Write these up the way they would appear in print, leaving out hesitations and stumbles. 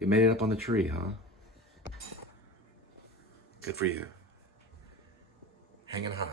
You made it up on the tree, huh? Good for you. Hanging high.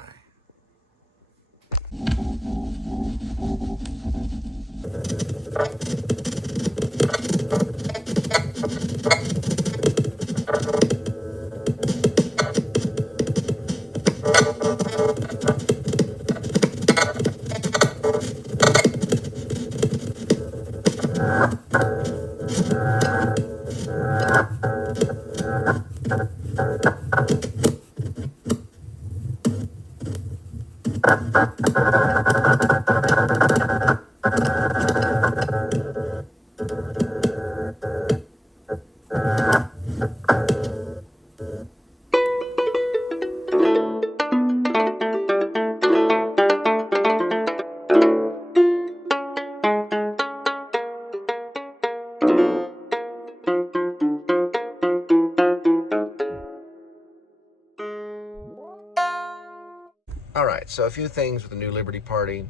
All right, so a few things with the New Liberty Party.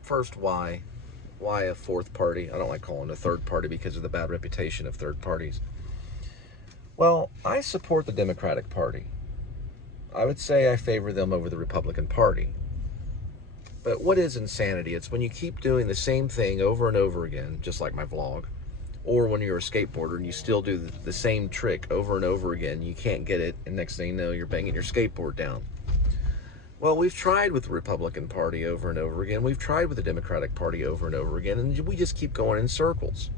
First, why? Why a fourth party? I don't like calling it a third party because of the bad reputation of third parties. Well, I support the Democratic Party. I would say I favor them over the Republican Party. But what is insanity? It's when you keep doing the same thing over and over again, just like my vlog, or when you're a skateboarder and you still do the same trick over and over again, you can't get it, and next thing you know, you're banging your skateboard down. Well, we've tried with the Republican Party over and over again. We've tried with the Democratic Party over and over again, and we just keep going in circles.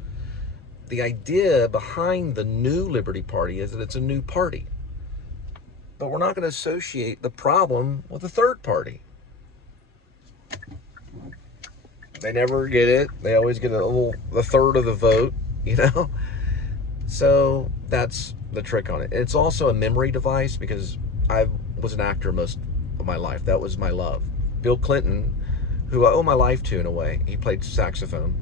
The idea behind the New Liberty Party is that it's a new party. But we're not going to associate the problem with the third party. They never get it. They always get a third of the vote, you know? So that's the trick on it. It's also a memory device because I was an actor most of my life. That was my love. Bill Clinton, who I owe my life to in a way, he played saxophone.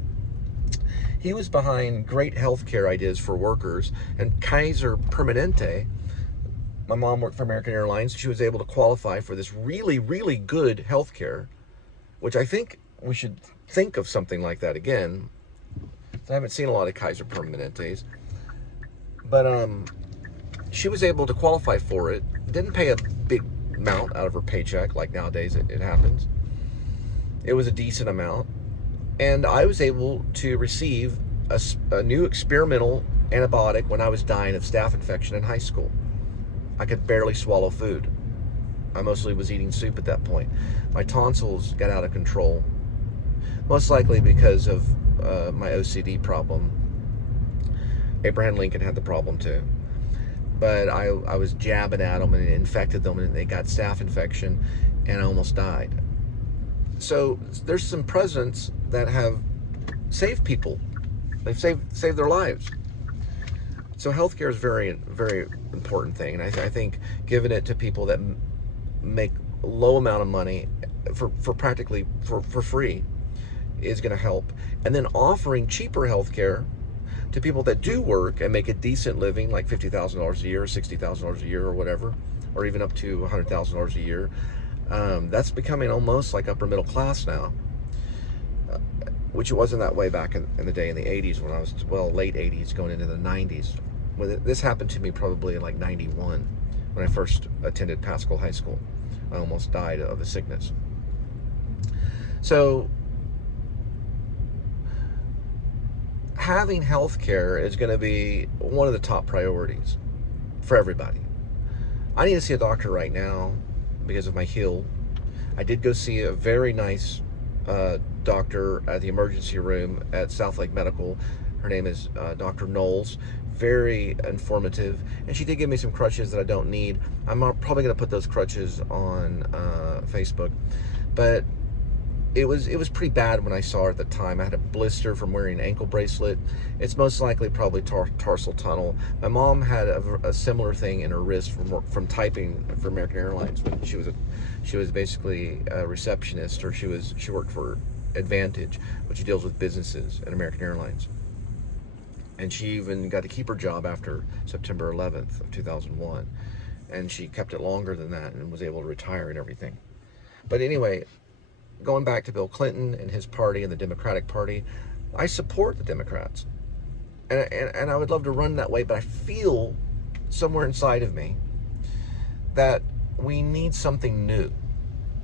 He was behind great healthcare ideas for workers, and Kaiser Permanente, my mom worked for American Airlines. She was able to qualify for this really, really good healthcare, which I think we should think of something like that again. I haven't seen a lot of Kaiser Permanentes, but she was able to qualify for it. Didn't pay a big amount out of her paycheck like nowadays it happens. It was a decent amount, and I was able to receive a new experimental antibiotic when I was dying of staph infection in high school. I could barely swallow food. I mostly was eating soup at that point. My tonsils got out of control, most likely because of my OCD problem. Abraham Lincoln had the problem too. But I was jabbing at them and it infected them, and they got staph infection, and I almost died. So there's some presidents that have saved people. They've saved their lives. So healthcare is very, very important thing, and I think giving it to people that make a low amount of money for practically for free is going to help, and then offering cheaper healthcare to people that do work and make a decent living, like $50,000 a year, or $60,000 a year, or whatever, or even up to $100,000 a year. That's becoming almost like upper middle class now, which it wasn't that way back in the day in the 80s when I was, well, late 80s going into the 90s. This happened to me probably in like 91 when I first attended Pascal High School. I almost died of a sickness. So having health care is going to be one of the top priorities for everybody. I need to see a doctor right now because of my heel. I did go see a very nice doctor at the emergency room at South Lake Medical. Her name is Dr. Knowles. Very informative, and she did give me some crutches that I don't need. I'm probably going to put those crutches on Facebook, but it was pretty bad when I saw her at the time. I had a blister from wearing an ankle bracelet. It's most likely probably tarsal tunnel. My mom had a similar thing in her wrist from typing for American Airlines when she was basically a receptionist, or she worked for Advantage, which deals with businesses at American Airlines. And she even got to keep her job after September 11th of 2001. And she kept it longer than that and was able to retire and everything. But anyway, going back to Bill Clinton and his party and the Democratic Party, I support the Democrats. And I would love to run that way, but I feel somewhere inside of me that we need something new,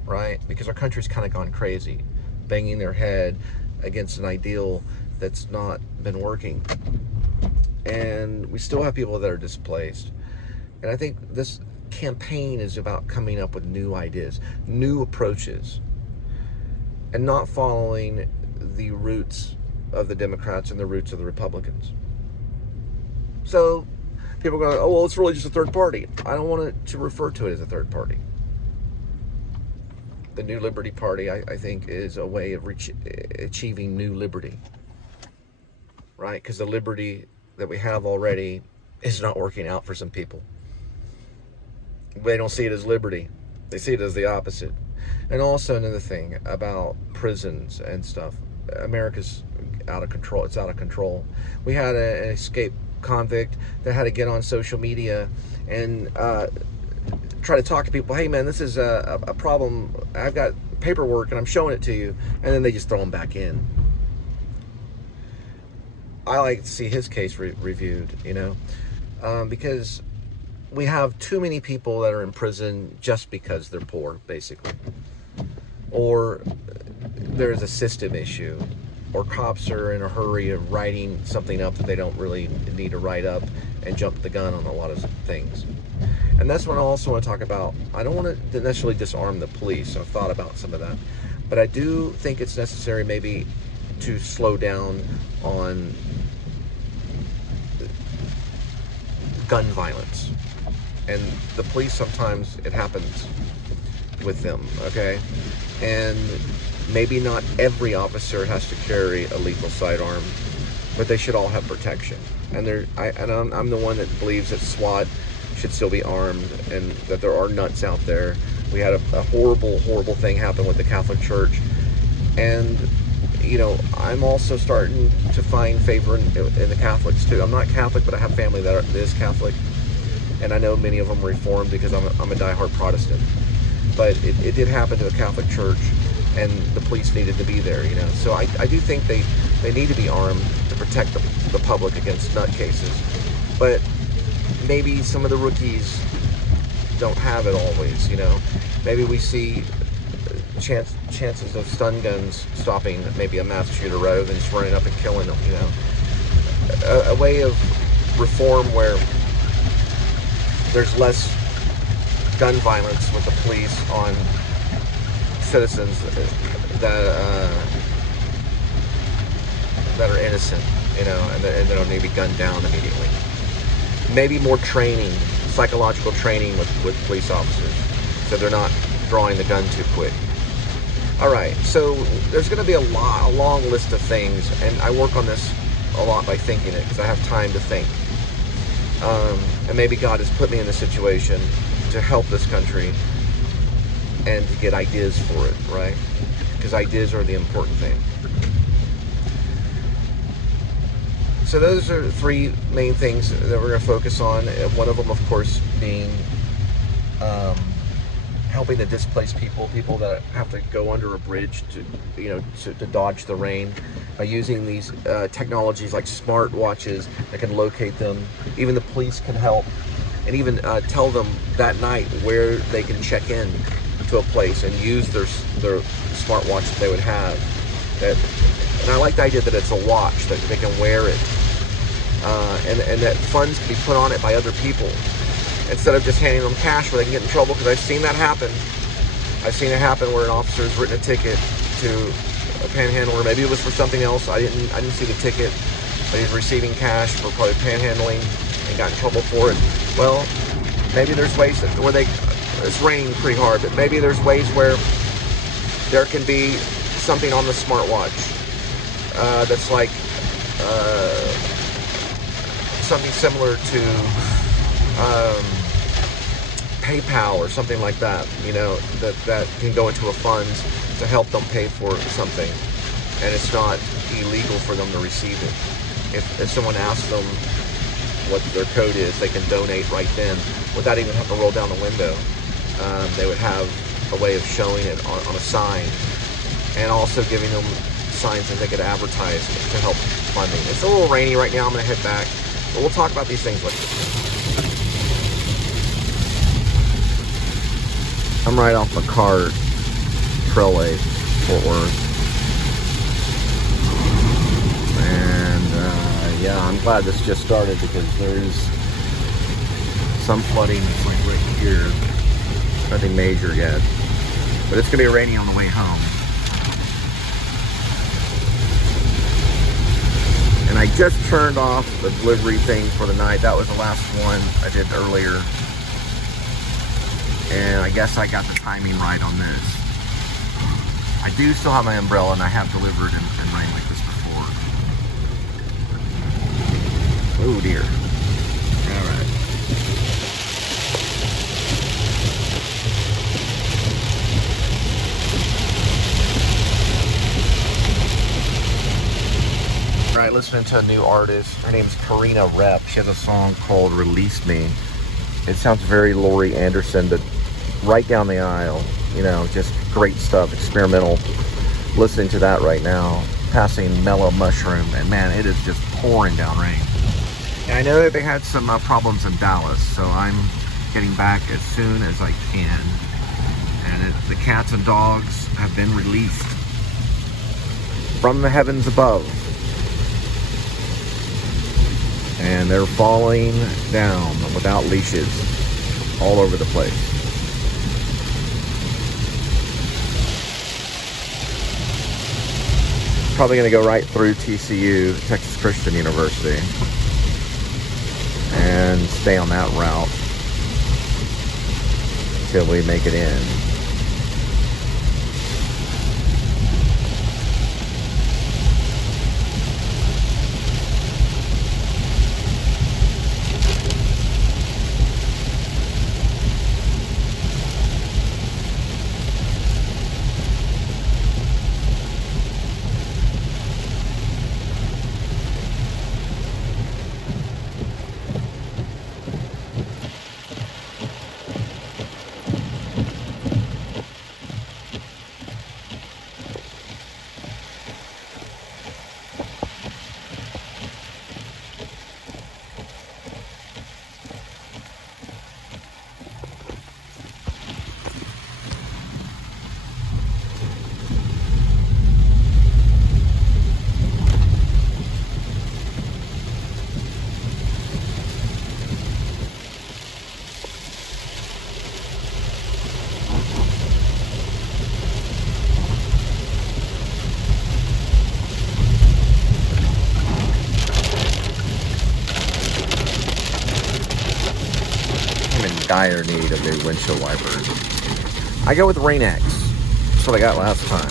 right? Because our country's kind of gone crazy, banging their head against an ideal that's not been working. And we still have people that are displaced. And I think this campaign is about coming up with new ideas, new approaches, and not following the roots of the Democrats and the roots of the Republicans. So people are going, oh, well, it's really just a third party. I don't want to refer to it as a third party. The New Liberty Party, I think, is a way of achieving new liberty, right? Because the liberty that we have already is not working out for some people. They don't see it as liberty. They see it as the opposite. And also another thing about prisons and stuff. America's out of control. It's out of control. We had an escaped convict that had to get on social media and try to talk to people. Hey, man, this is a problem. I've got paperwork and I'm showing it to you. And then they just throw him back in. I like to see his case reviewed, you know, because we have too many people that are in prison just because they're poor, basically. Or there's a system issue, or cops are in a hurry of writing something up that they don't really need to write up and jump the gun on a lot of things. And that's what I also want to talk about. I don't want to necessarily disarm the police. I've thought about some of that. But I do think it's necessary maybe to slow down on gun violence. And the police, sometimes it happens with them, okay? And maybe not every officer has to carry a lethal sidearm, but they should all have protection. And I'm the one that believes that SWAT should still be armed and that there are nuts out there. We had a horrible, horrible thing happen with the Catholic Church. And, you know, I'm also starting to find favor in the Catholics too. I'm not Catholic, but I have family that is Catholic. And I know many of them are Reformed because I'm a diehard Protestant. But it did happen to a Catholic church, and the police needed to be there, you know. So I do think they need to be armed to protect the public against nutcases. But maybe some of the rookies don't have it always, you know. Maybe we see chances of stun guns stopping maybe a mass shooter rather than just running up and killing them, you know. A way of reform where there's less gun violence with the police on citizens that are innocent, you know, and they don't need to be gunned down immediately. Maybe more training, psychological training with police officers, so they're not drawing the gun too quick. All right, so there's going to be a long list of things, and I work on this a lot by thinking it because I have time to think. And maybe God has put me in a situation to help this country and to get ideas for it, right? Because ideas are the important thing. So those are the three main things that we're going to focus on. One of them, of course, being helping the displaced people that have to go under a bridge to dodge the rain, by using these technologies like smart watches that can locate them. Even the police can help, and even tell them that night where they can check in to a place and use their smart watch that they would have. And I like the idea that it's a watch, that they can wear it, and that funds can be put on it by other people, instead of just handing them cash where they can get in trouble, because I've seen that happen. I've seen it happen where an officer has written a ticket to a panhandler. Maybe it was for something else. I didn't see the ticket, but he's receiving cash for probably panhandling and got in trouble for it. Well, maybe there's ways where it's raining pretty hard, but maybe there's ways where there can be something on the smartwatch that's like something similar to PayPal or something like that, you know, that can go into a fund to help them pay for something, and it's not illegal for them to receive it. If someone asks them what their code is, they can donate right then without even having to roll down the window. They would have a way of showing it on a sign, and also giving them signs that they could advertise to help funding. It's a little rainy right now. I'm going to head back, but we'll talk about these things later. I'm right off McCart Trailway, Fort Worth. And yeah, I'm glad this just started because there is some flooding that's like right here. Nothing major yet. But it's going to be rainy on the way home. And I just turned off the delivery thing for the night. That was the last one I did earlier. And I guess I got the timing right on this. I do still have my umbrella, and I have delivered in rain like this before. Oh dear. All right. All right, listening to a new artist. Her name's Karina Rep. She has a song called Release Me. It sounds very Laurie Anderson, but right down the aisle. You know, just great stuff, experimental. Listening to that right now. Passing Mellow Mushroom, and man, it is just pouring down rain. And I know that they had some problems in Dallas, so I'm getting back as soon as I can. And the cats and dogs have been released from the heavens above. And they're falling down without leashes all over the place. Probably going to go right through TCU, Texas Christian University, and stay on that route until we make it in. Dire need of new windshield wipers. I go with Rain-X. That's what I got last time.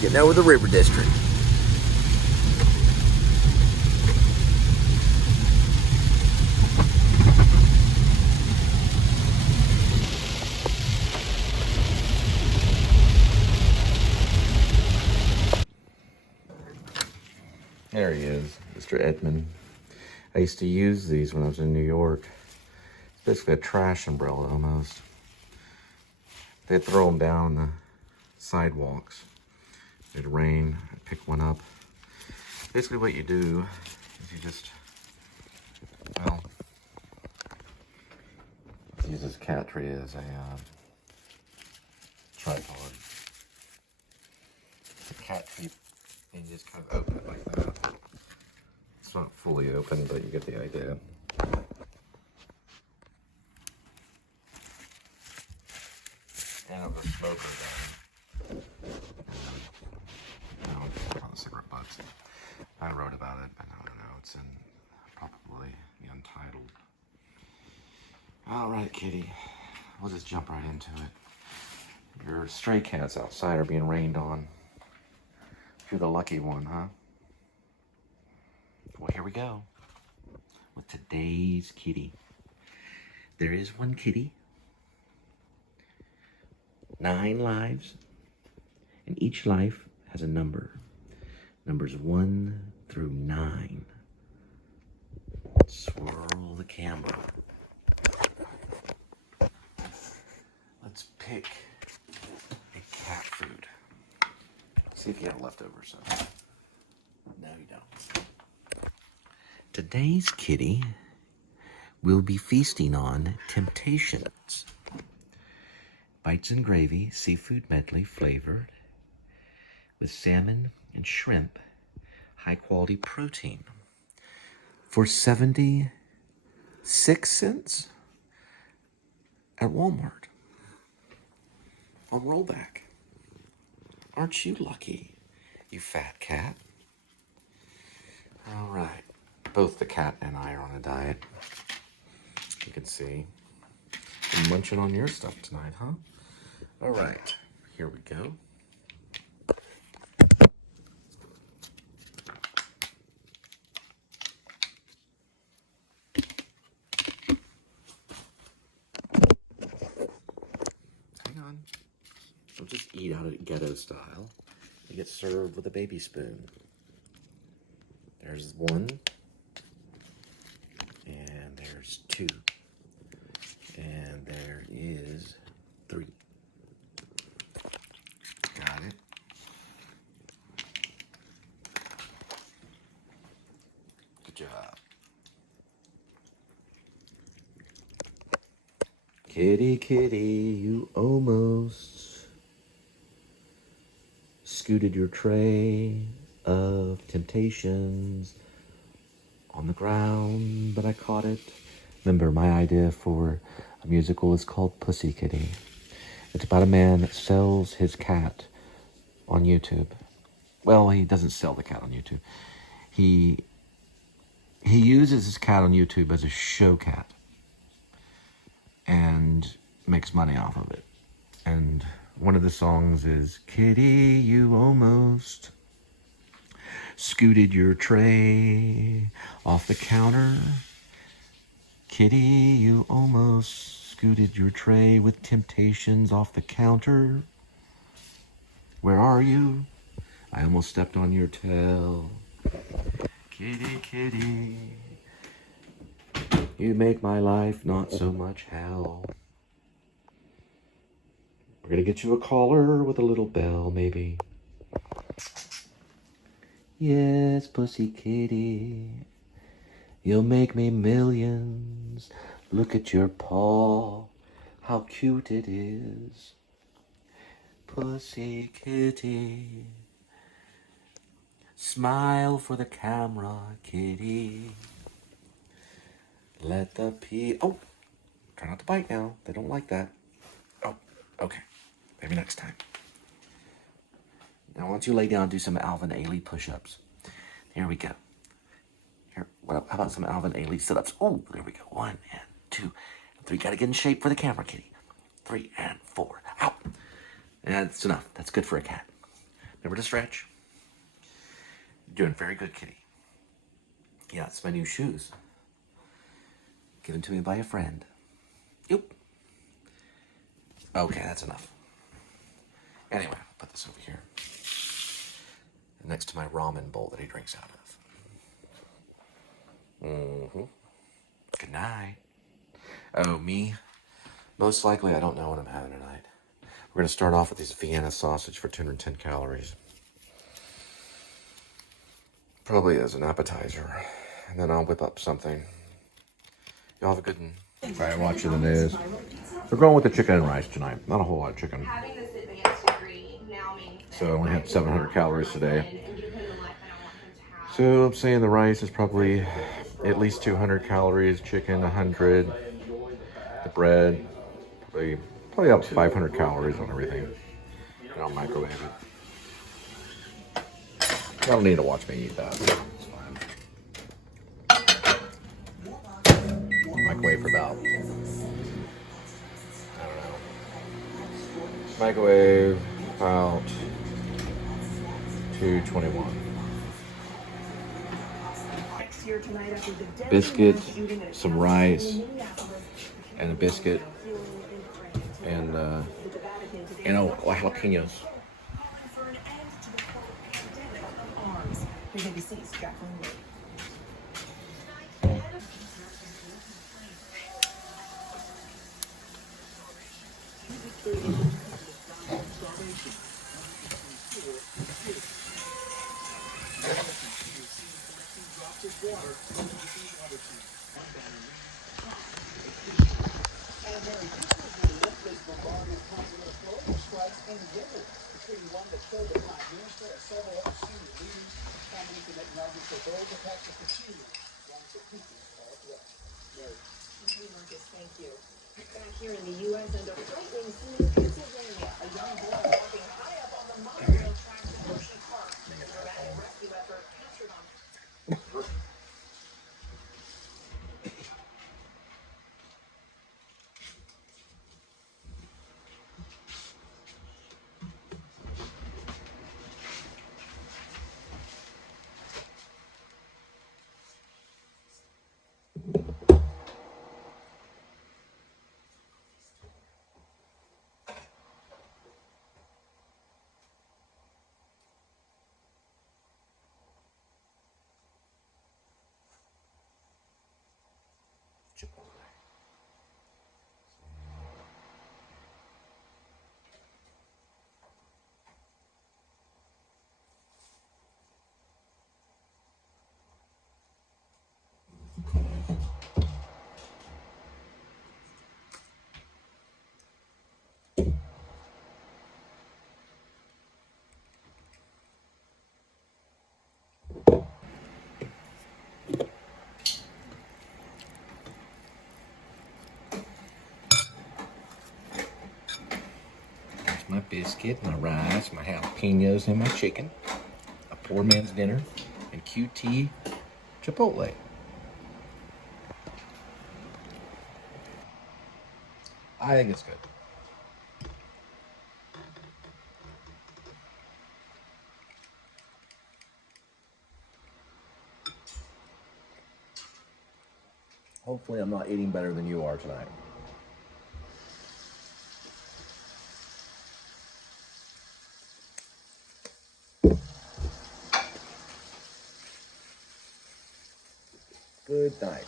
Getting over the River District. There he is, Mr. Edmund. I used to use these when I was in New York. It's basically a trash umbrella almost. They'd throw them down the sidewalks. It'd rain, I'd pick one up. Basically what you do is you just, well, let's use this cat tree as a tripod. The cat tree, and you just kind of open it like that. It's not fully open, but you get the idea. And of the smoker down. On the cigarette butts. I wrote about it, but I don't know. It's in probably the Untitled. All right, kitty. We'll just jump right into it. Your stray cats outside are being rained on. You're the lucky one, huh? Well, here we go with today's kitty. There is one kitty, 9 lives, and each life has a number. Numbers 1 through 9. Swirl the camera. Let's pick a cat food. See if you have leftovers. So. No, you don't. Today's kitty will be feasting on Temptations. Bites and gravy, seafood medley flavored with salmon and shrimp, high quality protein for 76 cents at Walmart on rollback. Aren't you lucky, you fat cat? All right. Both the cat and I are on a diet. You can see. I'm munching on your stuff tonight, huh? All right. Here we go. Hang on. Don't just eat out of ghetto style. You get served with a baby spoon. There's 1. And there's 2. And there is 3. Got it. Good job. Kitty, kitty, you almost scooted your tray of Temptations on the ground, but I caught it. Remember, my idea for a musical is called Pussy Kitty. It's about a man that sells his cat on YouTube. Well, he doesn't sell the cat on YouTube. He uses his cat on YouTube as a show cat and makes money off of it. And one of the songs is, Kitty, you almost scooted your tray off the counter. Kitty, you almost scooted your tray with Temptations off the counter. Where are you? I almost stepped on your tail. Kitty, kitty, you make my life not so much hell. We're gonna get you a collar with a little bell, maybe. Yes, pussy kitty, you'll make me millions. Look at your paw, how cute it is. Pussy kitty, smile for the camera, kitty. Let the oh, try not to bite now. They don't like that. Oh, okay. Maybe next time. Now, why don't you lay down and do some Alvin Ailey push-ups? Here we go. Here, how about some Alvin Ailey sit-ups? Oh, there we go. 1 and 2 and 3. Gotta get in shape for the camera, kitty. 3 and 4. Out. And that's enough. That's good for a cat. Remember to stretch. You're doing very good, kitty. Yeah, it's my new shoes. Given to me by a friend. Yep. Okay, that's enough. Anyway, I'll put this over here. Next to my ramen bowl that he drinks out Good night. Oh, me? Most likely, I don't know what I'm having tonight. We're going to start off with these Vienna sausage for 210 calories. Probably as an appetizer. And then I'll whip up something. Y'all have a good one. All right, watching the news. We're going with the chicken and rice tonight. Not a whole lot of chicken. So I only had 700 calories today. So I'm saying the rice is probably at least 200 calories, chicken 100, the bread probably up to 500 calories on everything. And I'll microwave it. I don't need to watch me eat that. It's fine. Microwave for about, I don't know. Microwave about 221. Biscuit, some rice, and a biscuit, and jalapenos. My biscuit, my rice, my jalapenos, and my chicken. A poor man's dinner, and QT Chipotle. I think it's good. Hopefully I'm not eating better than you are tonight. Good night.